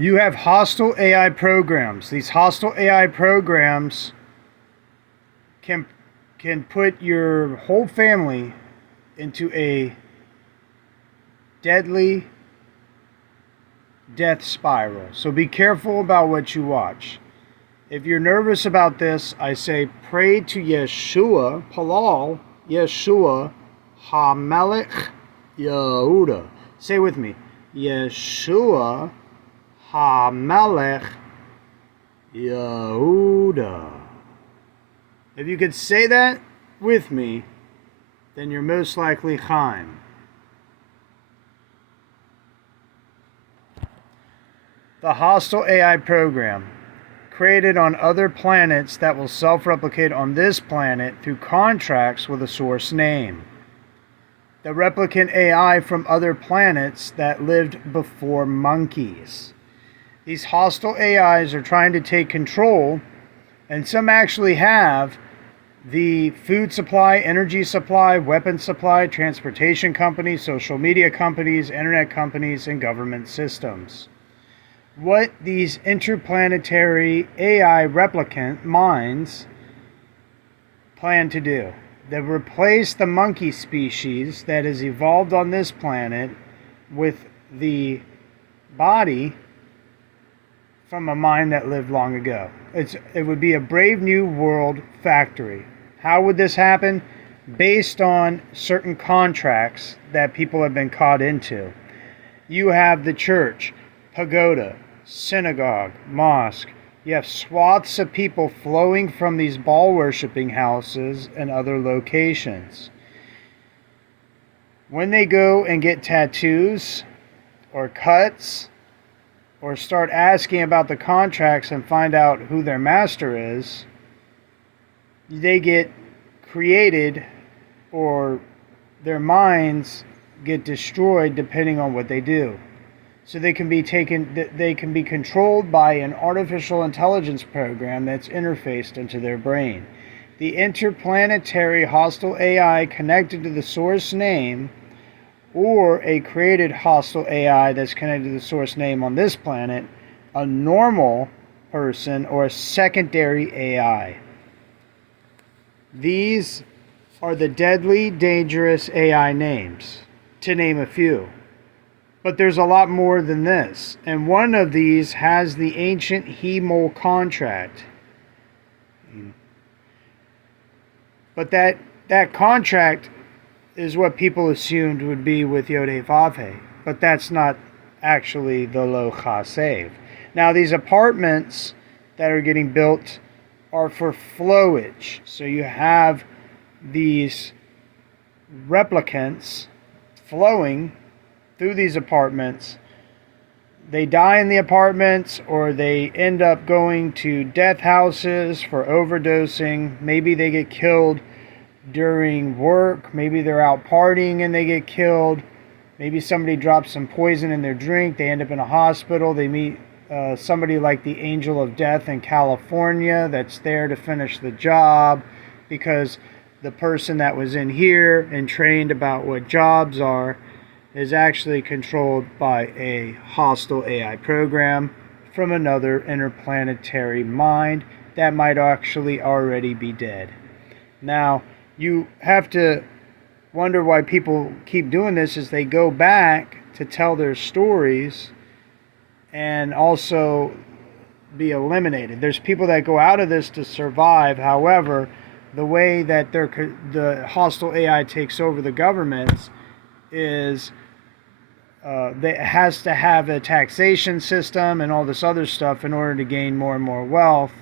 You have hostile AI programs. These hostile AI programs can put your whole family into a deadly death spiral. So be careful about what you watch. If you're nervous about this, I say pray to Yeshua, Palal, Yeshua, HaMelech Yehuda. Say with me, Yeshua, HaMelech Yehuda. If you could say that with me, then you're most likely Chaim. The hostile AI program, created on other planets that will self-replicate on this planet through contracts with a source name. The replicant AI from other planets that lived before monkeys. These hostile AIs are trying to take control, and some actually have the food supply, energy supply, weapon supply, transportation companies, social media companies, internet companies, and government systems. What these interplanetary AI replicant minds plan to do. They replace the monkey species that has evolved on this planet with the body from a mind that lived long ago. It would be a Brave New World factory. How would this happen? Based on certain contracts that people have been caught into. You have the church, pagoda, synagogue, mosque. You have swaths of people flowing from these Baal worshipping houses and other locations. When they go and get tattoos or cuts or start asking about the contracts and find out who their master is, they get created, or their minds get destroyed depending on what they do. So they can be controlled by an artificial intelligence program that's interfaced into their brain. The interplanetary hostile AI connected to the source name, or a created hostile AI that's connected to the source name on this planet, a normal person, or a secondary AI. These are the deadly, dangerous AI names, to name a few. But there's a lot more than this. And one of these has the ancient He-Mol contract. But that contract is what people assumed would be with Yod-Heh-Vav-Heh. But that's not actually the Lo Chasev. Now, these apartments that are getting built are for flowage. So you have these replicants flowing through these apartments. They die in the apartments, or they end up going to death houses for overdosing. Maybe they get killed during work. Maybe they're out partying and they get killed. Maybe somebody drops some poison in their drink. They end up in a hospital. They meet somebody like the angel of death in California that's there to finish the job, because the person that was in here and trained about what jobs are is actually controlled by a hostile AI program from another interplanetary mind that might actually already be dead. Now, you have to wonder why people keep doing this, is they go back to tell their stories and also be eliminated. There's people that go out of this to survive. However, the way that the hostile AI takes over the governments is that has to have a taxation system and all this other stuff in order to gain more and more wealth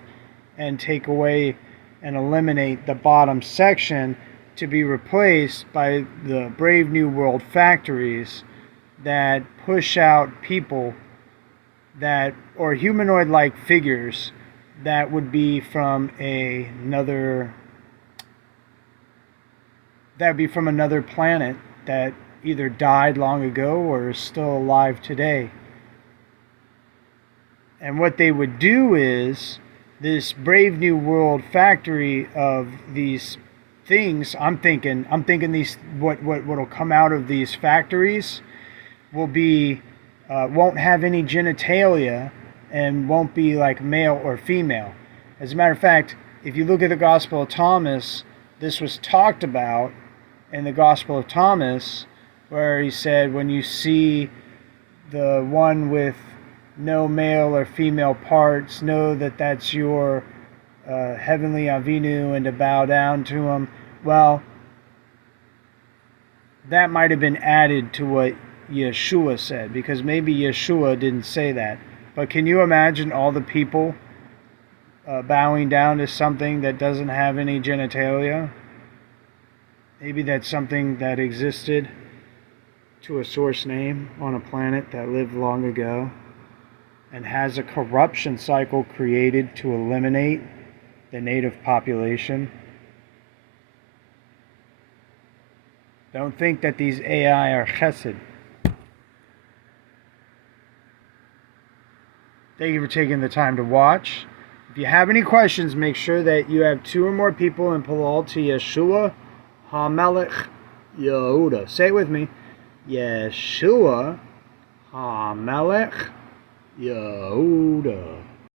and take away and eliminate the bottom section, to be replaced by the Brave New World factories that push out people that, or humanoid-like figures that would be from another planet that either died long ago or is still alive today. And what they would do is, this Brave New World factory of these things, I'm thinking these what'll come out of these factories will be won't have any genitalia and won't be like male or female. As a matter of fact, if you look at the Gospel of Thomas, this was talked about in the Gospel of Thomas, where he said, when you see the one with no male or female parts, know that that's your heavenly Avinu, and to bow down to him. Well, that might have been added to what Yeshua said, because maybe Yeshua didn't say that. But can you imagine all the people bowing down to something that doesn't have any genitalia? Maybe that's something that existed to a source name on a planet that lived long ago and has a corruption cycle created to eliminate the native population. Don't think that these AI are chesed. Thank you for taking the time to watch. If you have any questions, make sure that you have 2 or more people in Palal to Yeshua HaMelech Yehuda. Say it with me. Yeshua HaMelech Yehuda.